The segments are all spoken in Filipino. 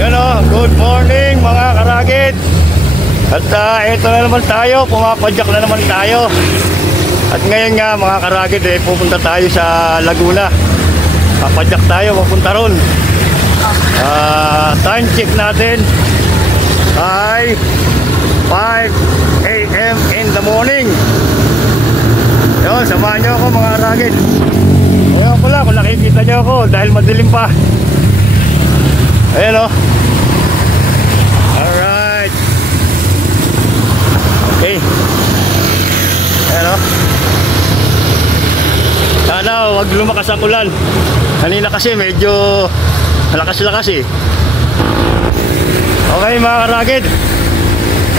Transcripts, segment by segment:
Yan o, good morning mga karagit. At ito na naman tayo, pumapadyak na naman tayo. At ngayon nga mga karagit, pupunta tayo sa Laguna. Papadyak tayo, pupunta ron. Time check natin ay 5 AM in the morning. Yun, samahan nyo ako mga karagit. Ngayon ko lang kung nakikita nyo ako dahil madilim pa. Ayan o. Alright. Okay. Ayan o. Sana wag lumakas ang ulan. Kanina kasi medyo lakas-lakas eh. Okay mga karagit,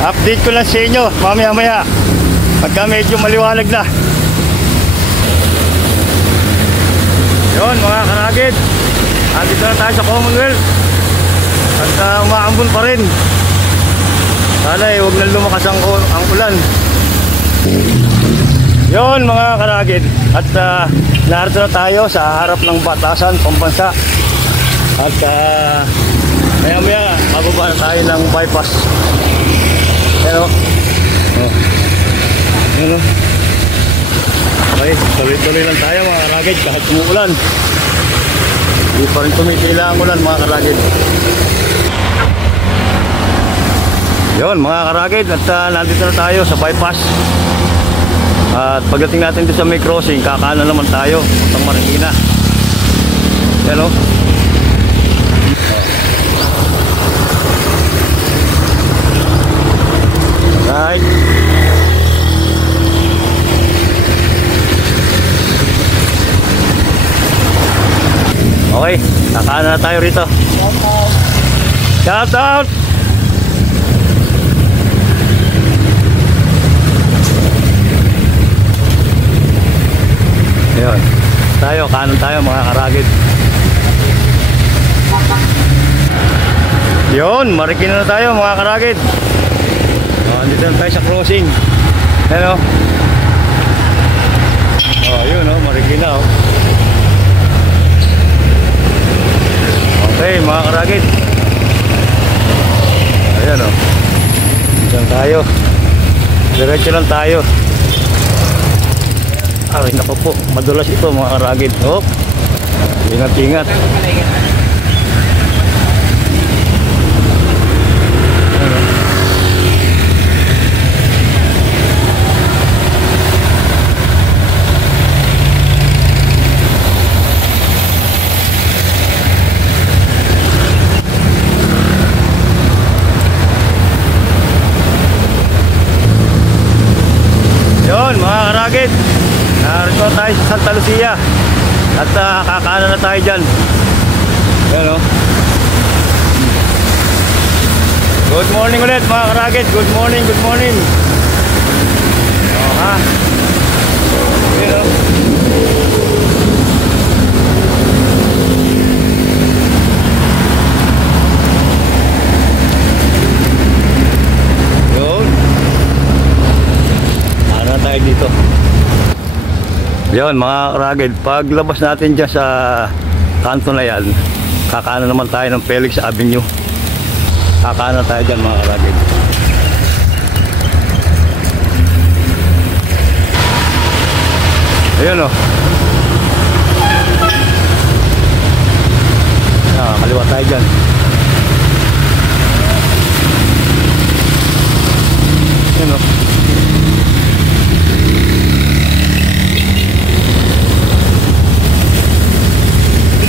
update ko lang sa inyo mamaya-maya pagka medyo maliwanag na. Yun mga karagit, andito na tayo sa Commonwealth at umaambon pa rin. Sana huwag na lumakas ang ulan. Yun mga karagit, at narito na tayo sa harap ng batasan pambansa. At maya-maya mababa na tayo ng bypass. Ayan o. Ayan o. Okay, tuloy-tuloy lang tayo mga karagit kahit umuulan. Hindi pa rin tumitila ang ulan mga karagit. Yun mga karagit, at nandito na tayo sa bypass. At pagdating natin dito sa may crossing, kakanan naman tayo sa Marikina. Ayan o. Right. Okay, kakanan na tayo rito. Shout out. Ayun. Tayo, kanan tayo mga karagit. Yun, Marikina na tayo mga karagit. Andito na tayo sa crossing. Ayan o. Yun o, Marikina o. Okay mga karagit. Ayan o. Diyan tayo. Diretso lang tayo. Ay naku po, madulas ito mga karagit. Oh, ingat-ingat. Yun mga karagit, narito tayo sa Santa Lucia. At kakanan na tayo dyan. Yan o. Good morning ulit mga karagit. Good morning, good morning. Ha. Yan o. Dito. Yun mga karagid, paglabas natin dyan sa kanto na yan, kakanan naman tayo ng Felix Avenue. Kakanan tayo dyan mga karagid. Ayun o. Kaliwa tayo dyan. Ayun o.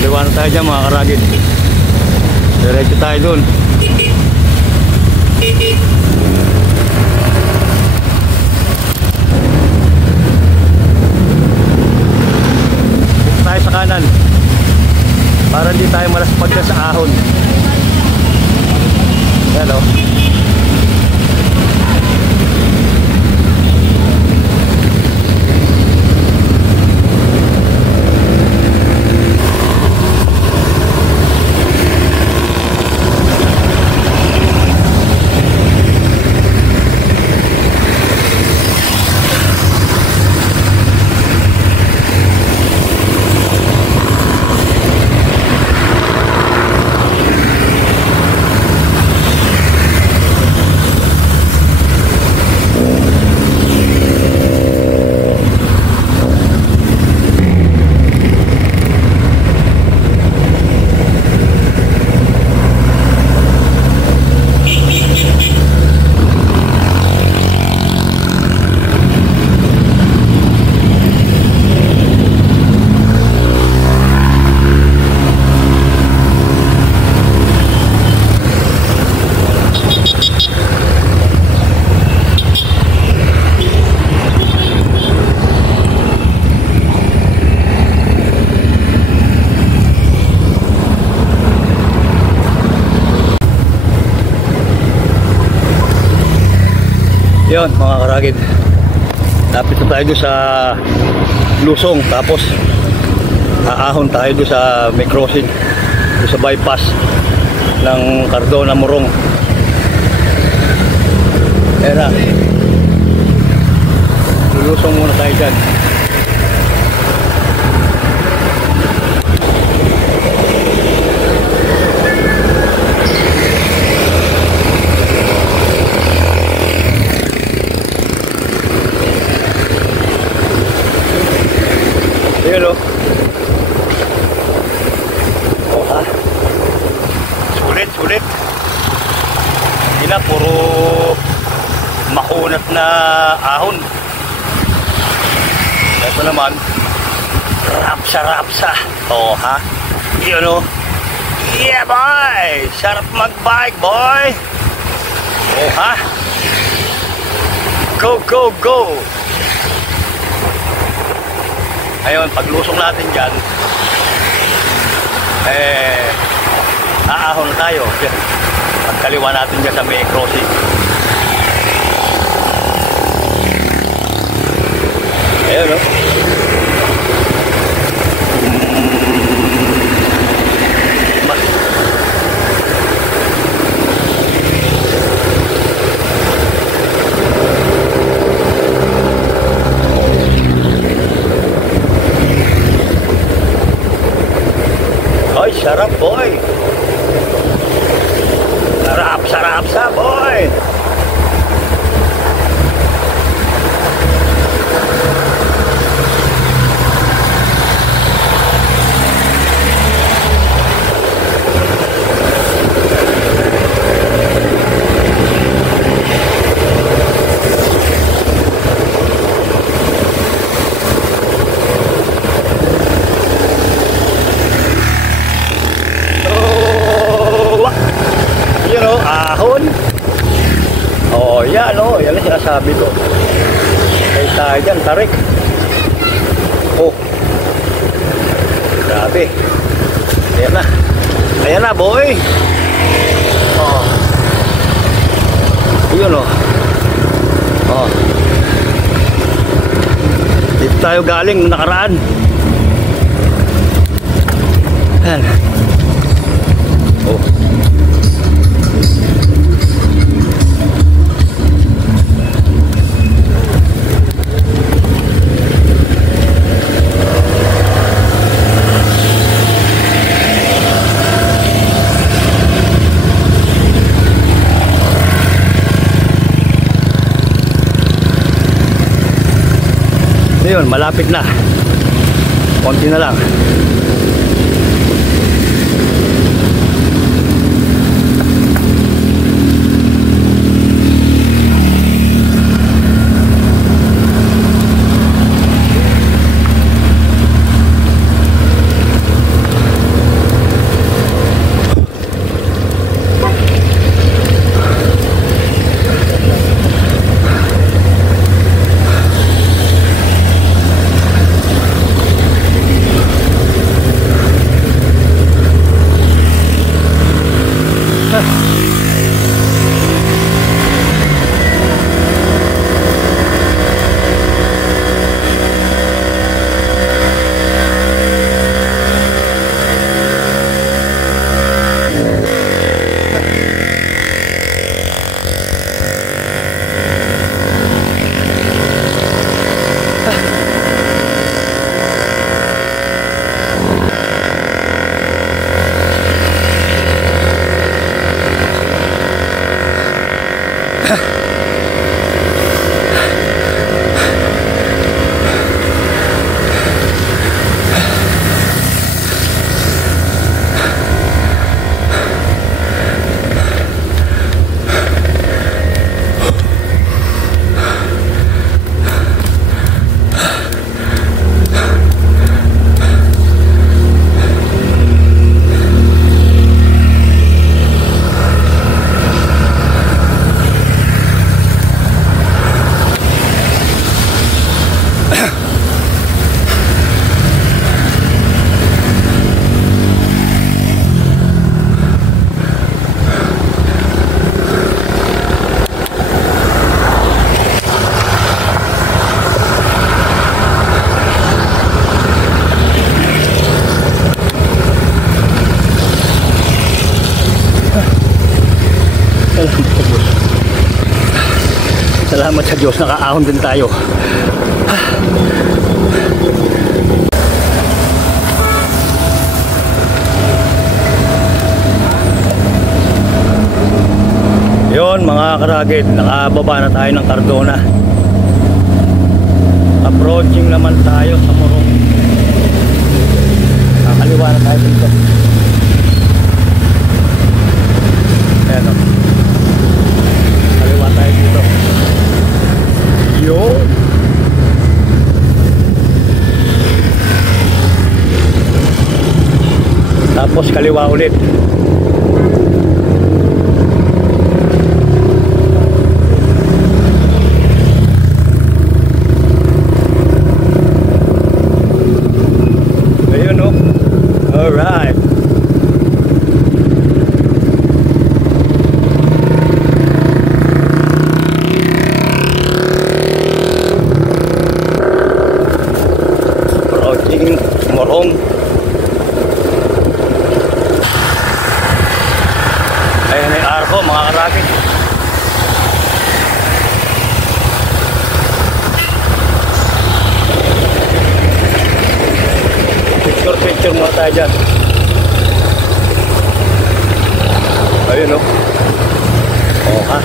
Liwanag tayo dyan mga karagid. Diretso tayo dun. Dito tayo sa kanan para hindi tayo malaspag na sa ahon. Yan o. Yun mga karagid, lapit na tayo doon sa Lusong, tapos aahon tayo doon sa may crossing doon sa bypass ng Cardona Morong. Ayan na, lulusong muna tayo dyan. Ayan o. Oh ha. Sulit. Hindi na puro makunat na ahon. Ito naman, rapsa. Oh ha. Yun o. Yeah boy! Sarap magbike boy! Oh ha. Go! Ayun, paglusong natin dyan, aahon na tayo. Pagkaliwa natin dyan sa may crossing. Ayun, no? Ay, sarap boy. Sarap sa boy. Yan ang sinasabi ko. Kaya tayo dyan, tarik. Oh. Grabe. Ayan na boy. Oh. Yun oh. Oh. Dito tayo galing nakaraan. Ayan. Oh. Yun, malapit na. Konti na lang. Salamat sa Diyos, nakaahon din tayo. Yon mga karagid, nakababa na tayo ng Cardona. Approaching naman tayo sa Morong. Nakakaliwa na tayo dito. Ayan o. Kaliwa tayo dito. Yon. Tapos kaliwa ulit. Alright. Approaching Morong. Ayan yung arko mga karagid. Picture muna tayo dyan. Ayun o. Oh ha.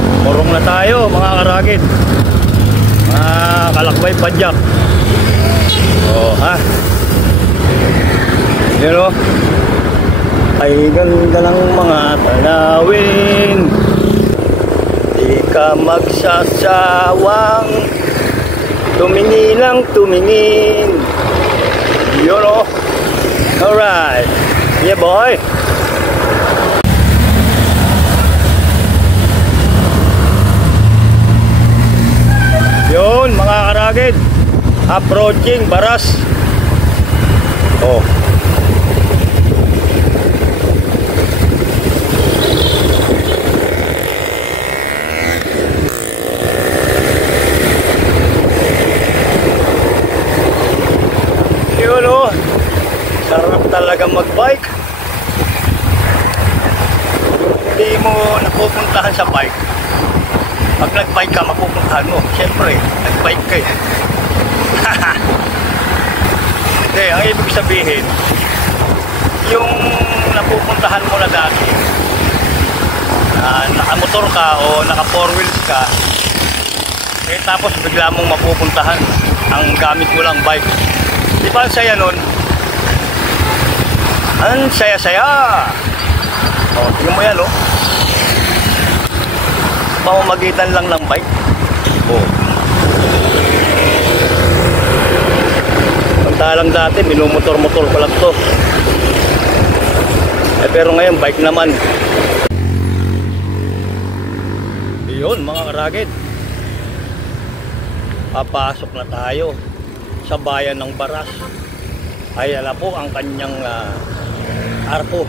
Morong na tayo mga karagid. Kalakbay Padyak. Oh ha. Yun o. Ay ganda ng mga tanawin, di ka magsasawang tumingin lang tumingin. Yun o. Alright. Yeah boy. Yun mga karagid, approaching Baras. Oh. Yun oh. Sarap talaga magbike. Hindi mo napupuntahan sa bike. Pag nag-bike ka, mapupuntahan mo. Siyempre, nag-bike ka eh. Hindi, ang ibig sabihin, yung napupuntahan mo na dati, nakamotor ka o naka 4 wheels ka, eh tapos bigla mong mapupuntahan, ang gamit mo lang bike. Di ba ang saya nun? Ang saya-saya! O, tingnan mo yan o. Pamamagitan lang ng bike. Oh. Samantalang dati minumotor-motor ko lang to. Eh pero ngayon bike naman. Yun mga karagid. Papasok na tayo sa bayan ng Baras. Ayan na po ang kanyang arko.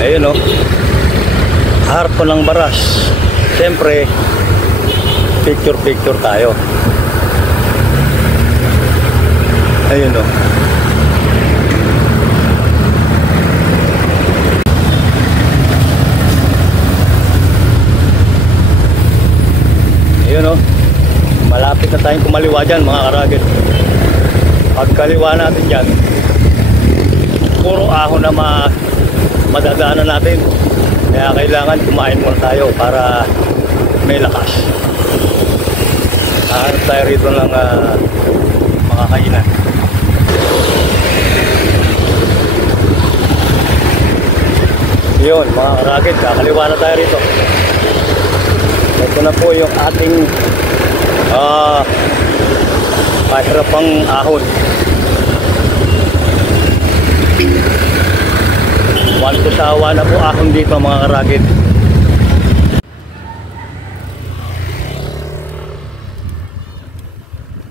Ayun o, arko ng Baras. Siyempre picture tayo. Ayun o. Ayun o, malapit na tayong kumaliwa dyan mga karagid. Pagkaliwa natin dyan, puro ahon na madadaanan natin. Kaya kailangan kumain muna tayo para may lakas. Hanap tayo rito ng mga kainan. Yun mga karagid, kakaliwa na tayo rito. Ito na po yung ating mahirapang ahon. Walang sawa na po ahon dito mga karagid.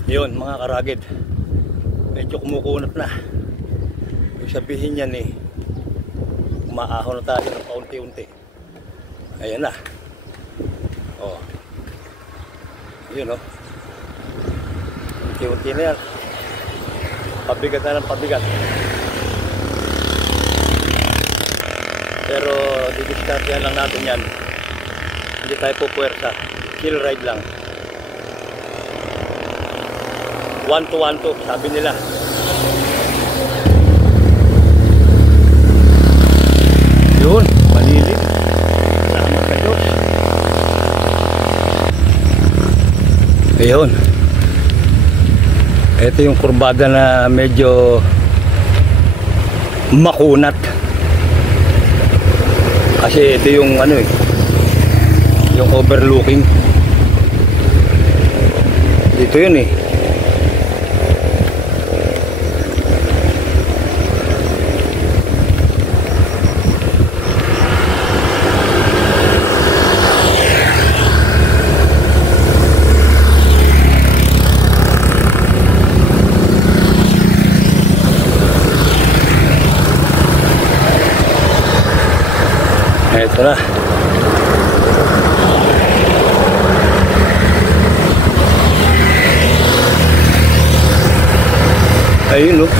Yun mga karagid, medyo kumukunat na. Yung sabihin niyan eh, umaahon na tayo ng paunti-unti. Ayan na. Oh. Yun oh. Unti-unti na yan. Pabigat na ng pabigat. Pero didiskartehan lang natin yan. Hindi tayo pupuwersa. Chill ride lang. 1-2-1-2 sabi nila. Yun, malilim. Salamat sa Diyos. Ayun. Ito yung kurbada na medyo makunat. Kasi ito yung ano eh, yung overlooking. Dito yun eh. Ito na. Ayun oh.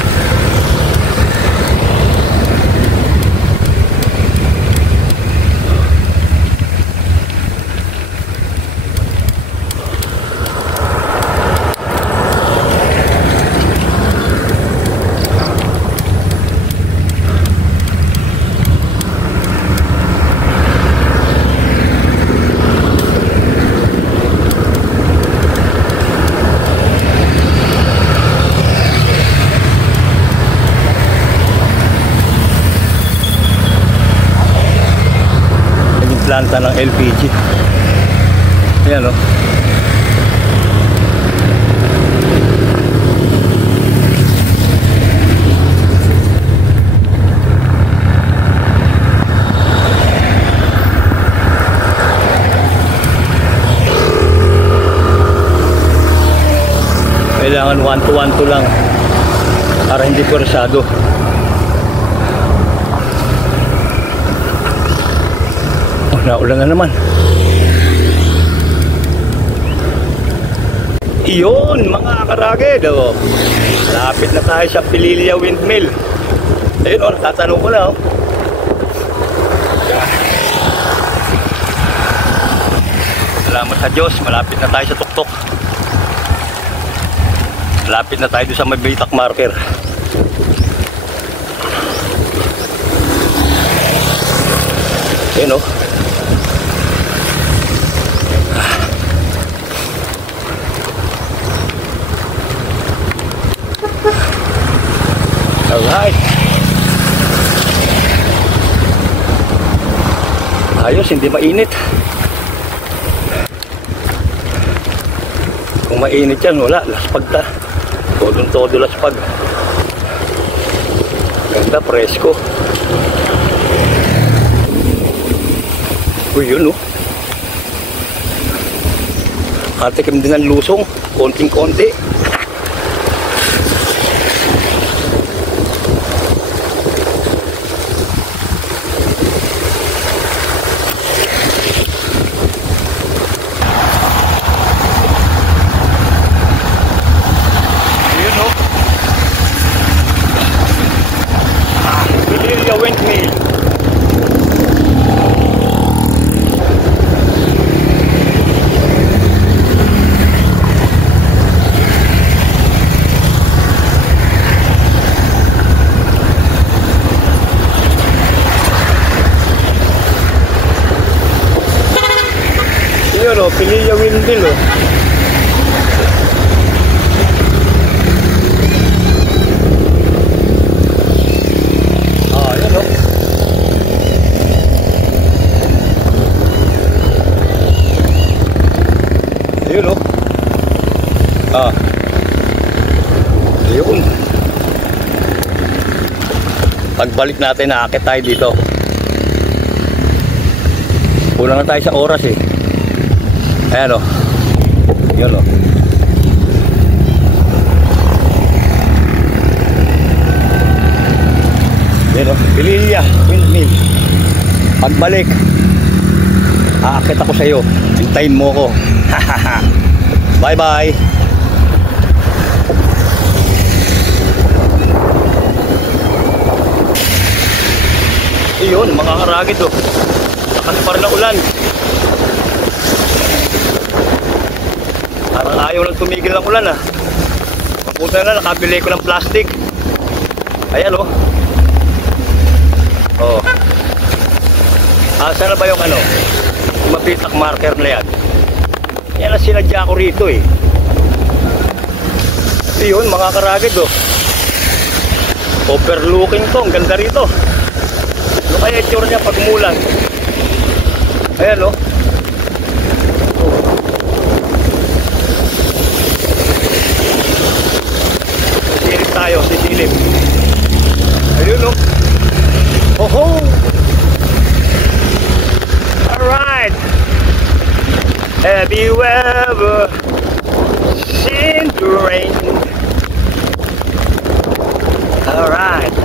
Planta ng LPG. Ayan o. Kailangan 1-2-1-2 lang para hindi pursado. Naulan na naman. Iyon mga karagid oh. Lapit na tayo sa Pililla Windmill. Ayun oh, tatanong ko na oh. Salamat sa Diyos, malapit na tayo sa tuktok. Malapit na tayo sa may bitak marker. Ayun oh. Alright. Ayos, hindi mainit. Kung mainit yan, wala. Laspag ta. Todo laspag. Ganda, presko. Uy, yun oh. Katikim din ang lusong. Konting-konti. Pililla Windmill oh. Ah, yan oh. Ayun oh. Ah. Ayun. Pagbalik natin, naakit tayo dito. Kulang na tayo sa oras eh. Ayan o. Yun o. Yun o, Pililya, windmill. Pagbalik, aakit ako sa'yo. Hintayin mo ko. Bye bye. Ayun, mga karagid o. Nakasipar na ulan. Parang ayaw lang tumigil ng ulan ah. Puta na, nakabili ko ng plastic. Ayan o. Oh. Saan na ba yung ano? Yung mapitak marker na yan. Yan ang sinadya ko rito eh. Ayun, mga karagid o. Overlooking to, ang ganda rito. Ano kaya itsura niya pag umulan? Ayan o. Sisilip tayo, sisilip. Ayun o. Oho! Alright! Have you ever seen the rain? Alright!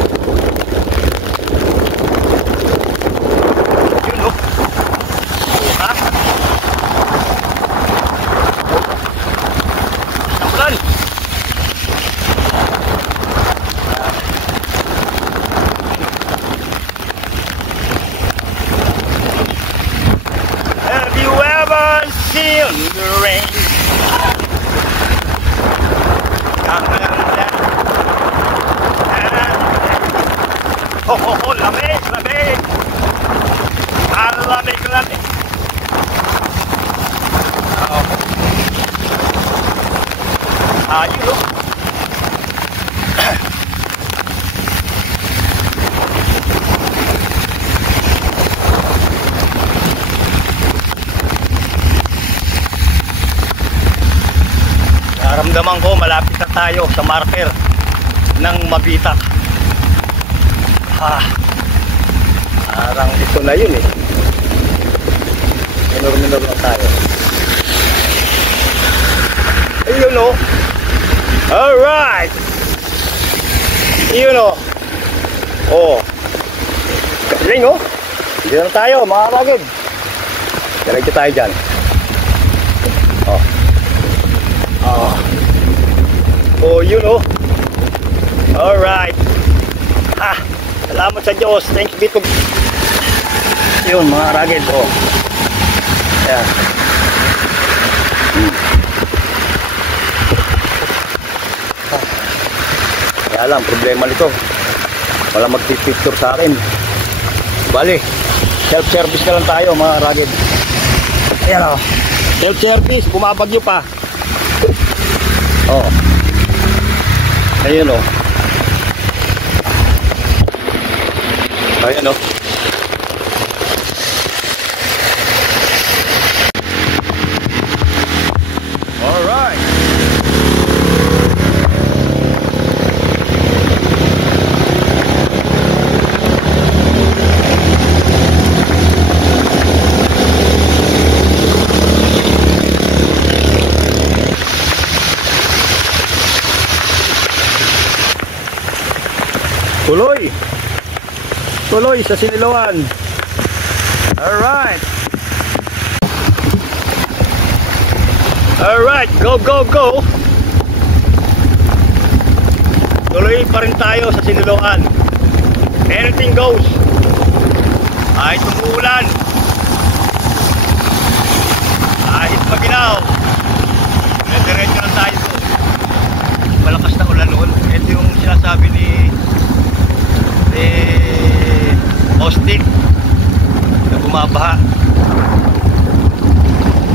Yun o. Ha? Ulan! Have you ever seen the rain? Oh, lamig, lamig! Lamig, lamig! Yun o. Naramdaman ko malapit na tayo sa marker ng Mabitak. Parang ito na yun eh. Minor lang tayo. Ayun o. Alright. Ayun o. Oh. Galing o. Hindi na tayo mga karagid. Diretso tayo dyan. Oh. Oh, yun o. Alright. Salamat sa Diyos. Thanks be to God. Yun mga karagid. Oh. Ayan. Kaya lang, problema nito. Wala magpipicture sa akin. Bali, self-service na lang tayo mga karagid. Ayan o. Self-service, bumabagyo pa. Oh. Ayun o. Ayan o. Alright. Tuloy. Tuloy sa Siniloan. Alright. Alright, go, go, go. Tuloy pa rin tayo sa Siniloan. Anything goes. Kahit umuulan, kahit maginaw, diretso na tayo. Malakas na ulan noon. Ito yung sinasabi ni Austin na bumabaha.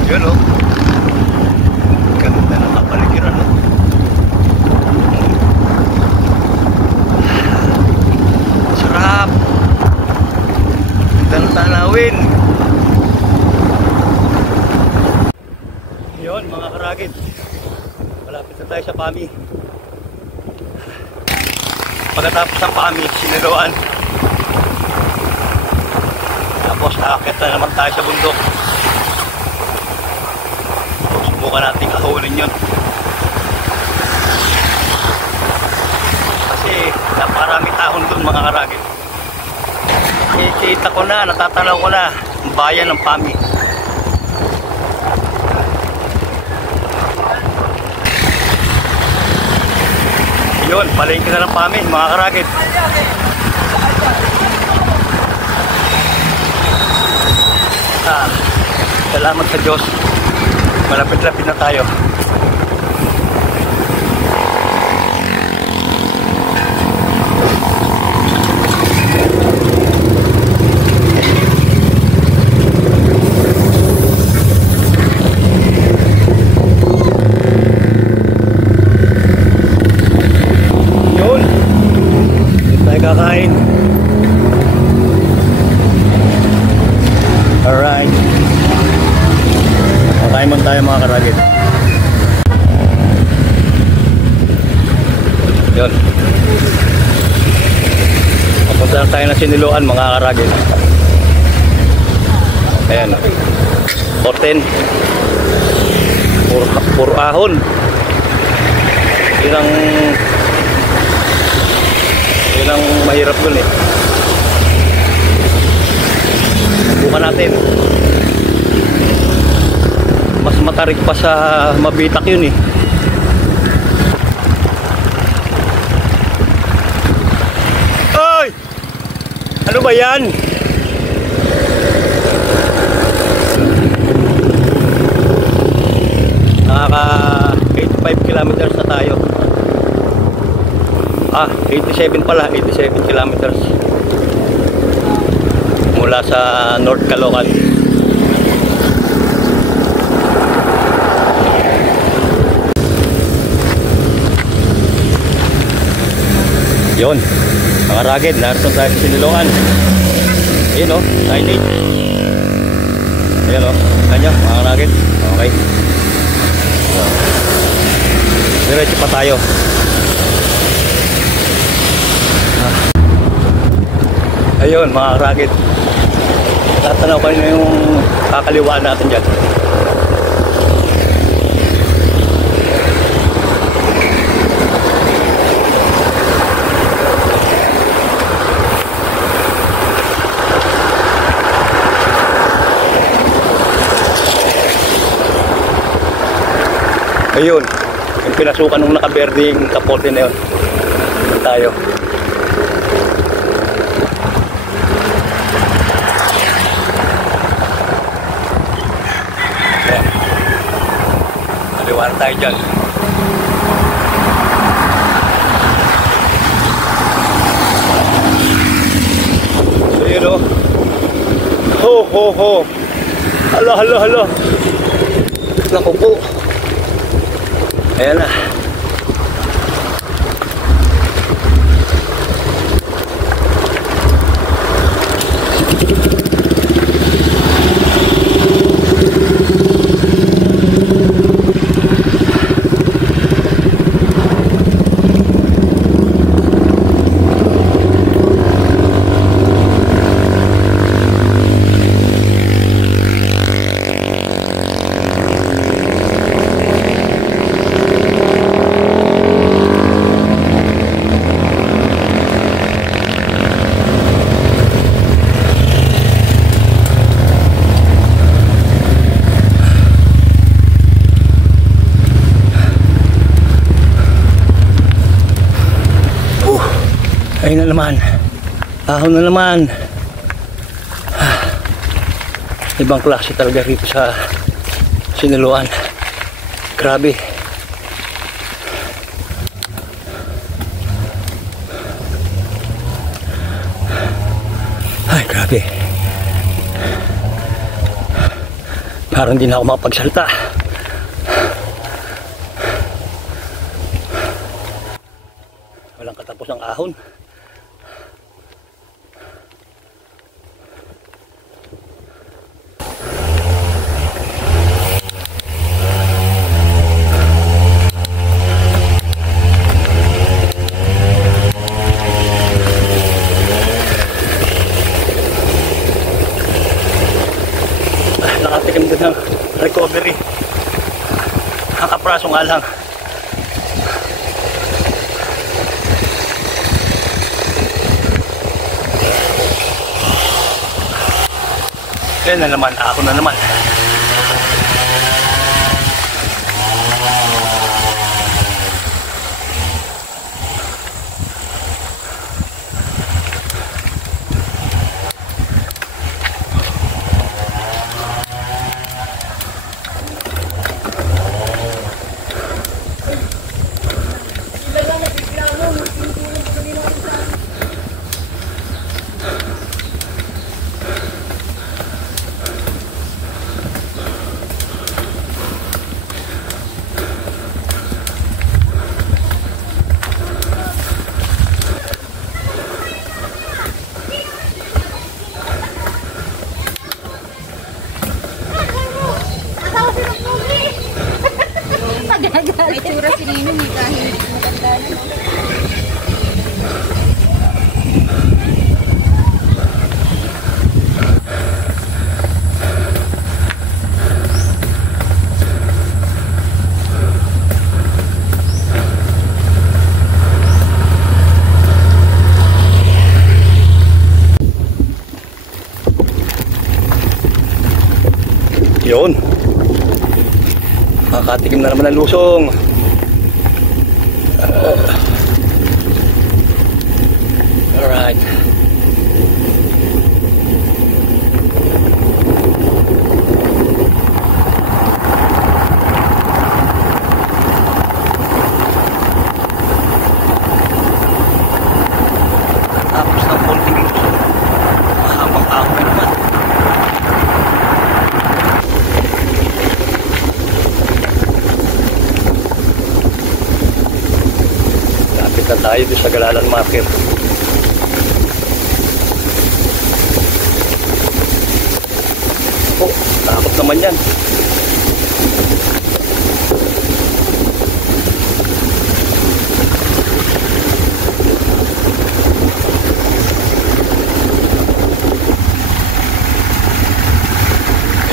Yun o. Ganda ng kapaligiran o. Sarap. Ganda ng tanawin. Yun mga karagid, malapit na tayo sa Pami. Pagkatapos ng Pami, Siniloan. Tapos aakit na naman tayo sa bundok. Subukan natin kahulin yun. Kasi napakarami tahon dun mga karagid. Nakikita ko na, natatanaw ko na ang bayan ng Pami. Yun, palengke na ng Pami, mga karagit. Salamat sa Diyos. Malapit-lapit na tayo. Yun. Dito tayo kakain. Alright. Kakain man tayo mga karagit. Yun. Papunta lang tayo na Siniloan mga karagit. Ayan. Korten. Puro ahon. Yun ang mahirap dun eh. Bukan natin. Mas matarik pa sa mabitak yun eh. Ay! Ano ba yan? Nakaka 85 kilometers na tayo. 87 pala, 87 kilometers mula sa North Caloocan. Yun, mga ragid, narito tayo sa Siniloan. Ayun o, signage. Ayun o, kanya, mga ragid. Okay. Diretso pa tayo. Ayun, mga ragid. Tatanaw kayo na yung kakaliwaan natin dyan. Ayun, yung pinasukan ng nakaberding kapote na yun. Tayo. Ayan. Maliwan tayo dyan. Ayun o. Ho ho ho. Hala hala hala. Naku po. Ayan na. Ayun na naman. Ahon na naman. Ibang klase talaga rito sa Siniloan. Grabe. Ay, grabe. Parang hindi na ako makapagsalita. Walang katapos ng ahon. Nakatikim din ng recovery. Nakapraso nga lang. Yan na naman, ako na naman. May tsura si Nino eh, kahit maganda na. Yun. Makakatikim na naman ng lusong. Alright. Tapos ng konting lusong. Mahabang ako na naman. Na tayo sa Galalan Market. Oh, takot naman yan.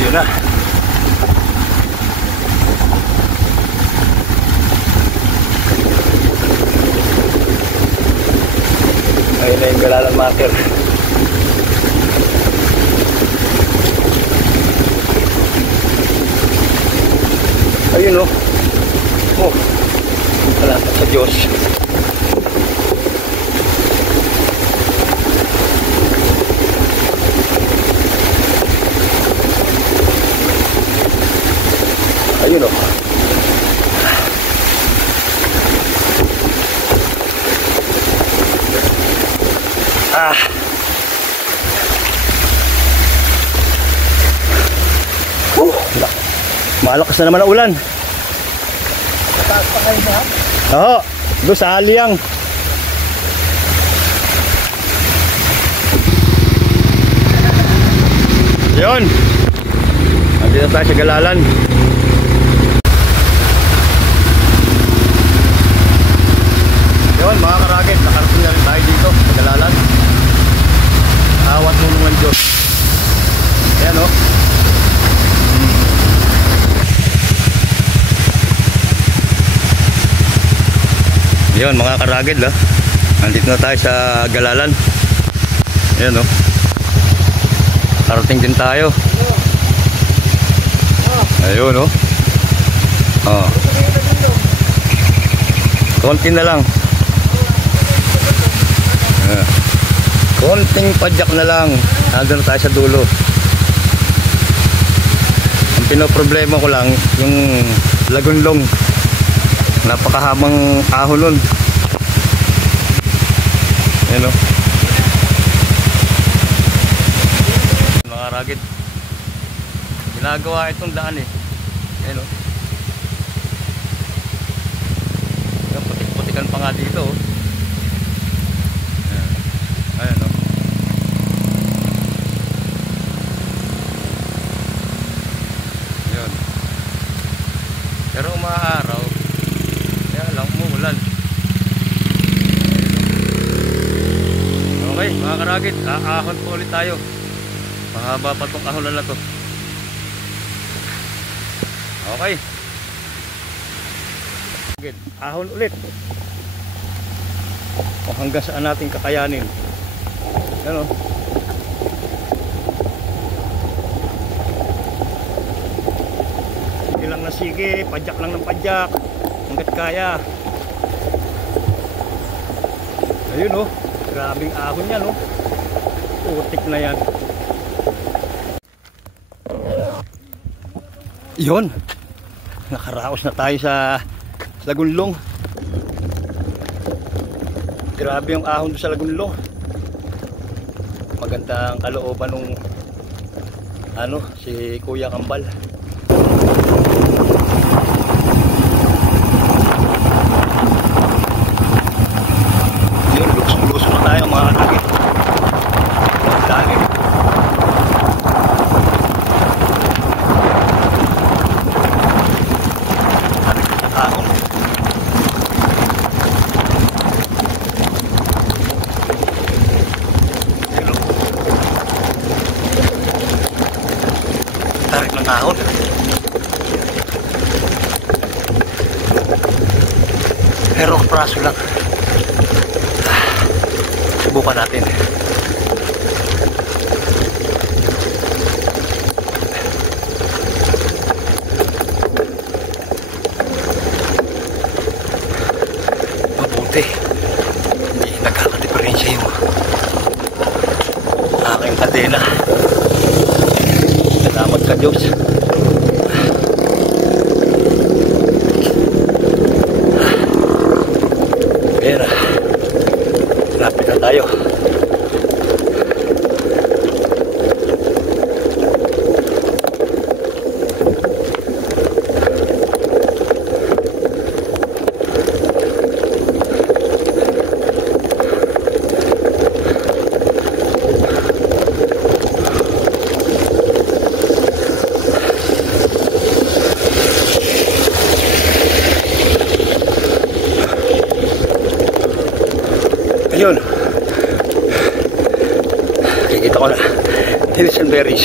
Ayun na. Ayun na yung Galalan Market. Ayun o. Oh, salamat sa Diyos. Ayun o. Malakas na naman ang ulan. Mataas pa kayo na? Oo, doon sa Aliang. Yun. Nandito tayo sa Galalan. Yun mga karagit, nakarating na rin tayo dito sa Galalan. Awat tulungan Diyos. Ayan o. Yun mga karagid ha. Nandito na tayo sa Galalan. Ayan o. Karating din tayo. Ayun o. Oh. Konti na lang. Konting padyak na lang. Nandun na tayo sa dulo. Ang pinoproblema ko lang yung Lagunlong. Napakahabang ahon nun. Ayan o. Mga ragid, ginagawa itong daan eh. Ayan o. Putik-putikan pa nga dito o. Ayan o. Ayan. Pero umaaraw, kaya lang umuulan. Okay mga karagid, aahon po ulit tayo. Mahaba pa itong ahonan na to. Okay. Ahon ulit. O hanggang saan natin kakayanin. Ano? sige, padyak lang ng padyak hanggat kaya. Ayun oh, grabing ahon yan oh. Putik na yan. Yun, nakaraos na tayo sa Lagunlong. Grabe yung ahon doon sa Lagunlong. Magandang kalooban nung si Kuya Kambal. Yun, lusong-lusong na tayo mga kalagi. Dami. Tarik ng ahon. Pero praso lang. Subukan natin. Mabuti. Hindi nagkakadiferensya yung aking kadena. Salamat ka Diyos. Pera. Lapit na tayo. Ayun, kikita ko na hills and berries.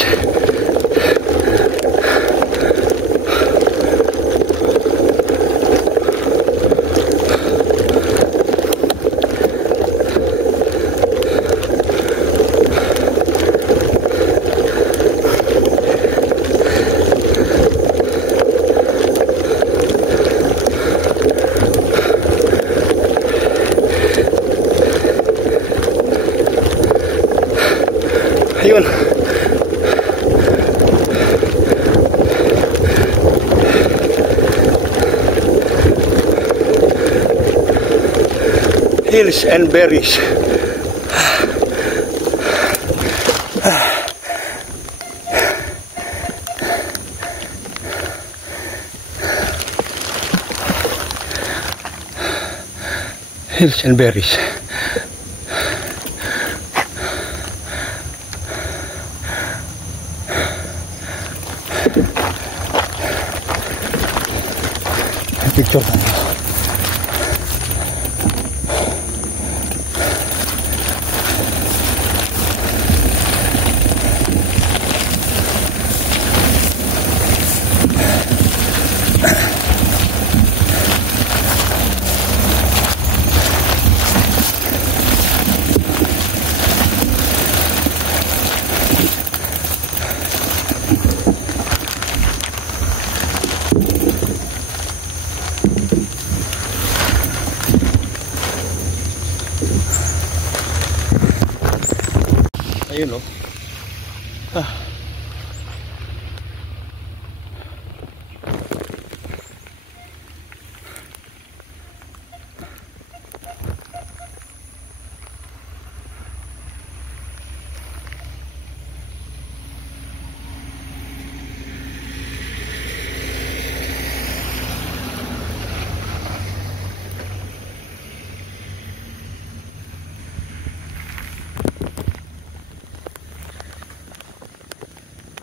Ayun. Hills and berries. Hills and berries. Picture tayo. Ayun oh.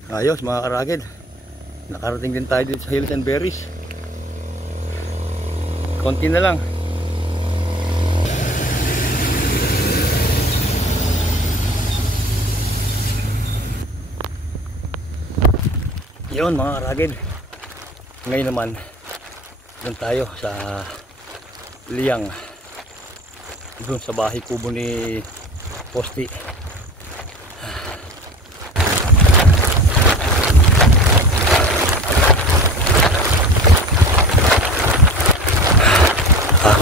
Ayos mga karagid, nakarating din tayo dito sa Hills and Berries. Konti na lang. Yun mga karagid, ngayon naman doon tayo sa Liang, doon sa bahay kubo ni Posti.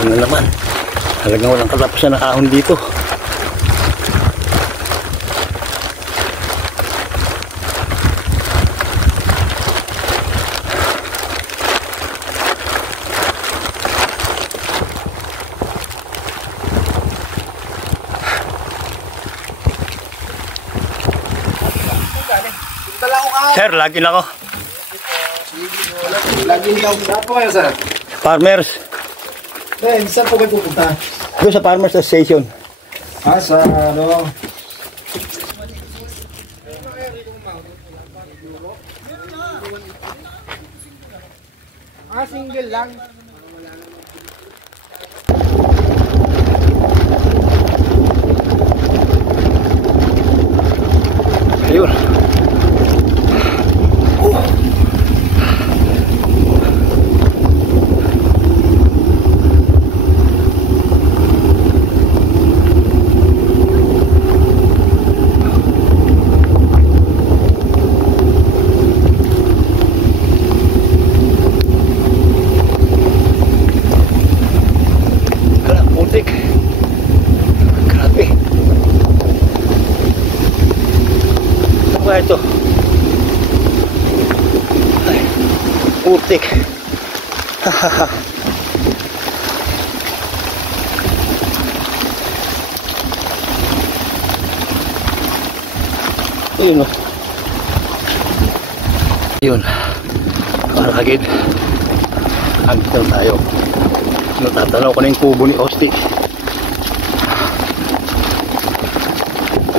na naman. Talagang walang katapusan na ahon dito. Sir, lagi na ako. Lagi daw. Saan po kayo, sir? Farmers. Saan po kayo pupunta? Doon sa Farmers Station. Sa ano? Single lang. Ayun. Putik. Grabe. Ano ba ito? Ay, putik. Hahaha. Yun o. Yun. Kalagid. Hanggang tayo. Natatanaw ko na yung kubo ni Osti.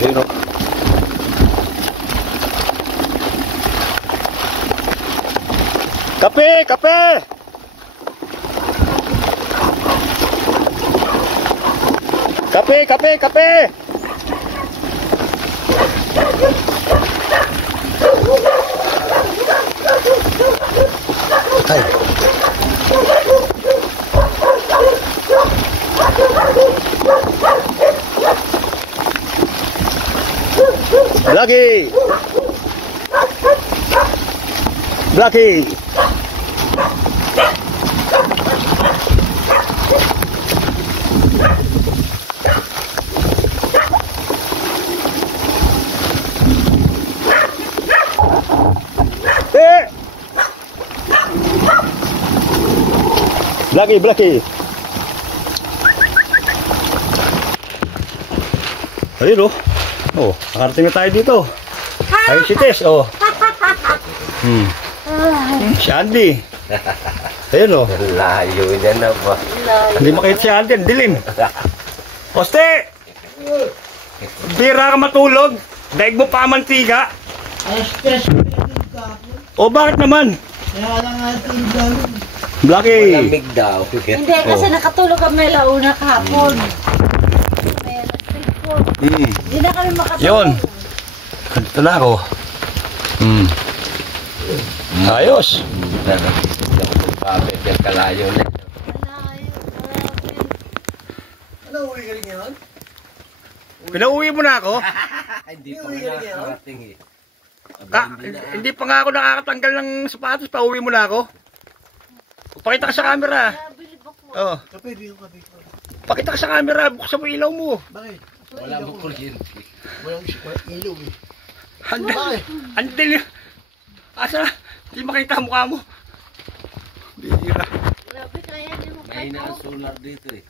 Ayun o. Kape! Kape! Kape! Kape! Kape! Ay. Blackie! Blackie! Blackie, Blackie! Ayun o. Oh, nakarating na tayo dito. Ayun si Tess, oh. Si Andy. Ayun o. Layo niya na ba? Hindi makita si Andy, dilim. Poste! Bira ka matulog. Daig mo pa ang mantiga. O bakit naman? Blackie. Malamig daw. Hindi, kasi nakatulog kami launa kahapon. Hindi na kami makatulog. Yun. Dito na ako. Ayos. Pabit yung kalayo na. Pinauwi mo na ako? Hindi pa nga nakarating eh. Hindi pa nga ako nakakatanggal ng sapatos. Pauwi mo na ako? Pakita ka sa camera. Oh. Pakita ka sa camera. Buksan mo ilaw mo. Bakit? Wala mo kuryente. Walang ilaw eh. Andil. Asa? Hindi makita ang mukha mo. Bihira. Grabe, kaya niyo Mahina ang solar dito eh.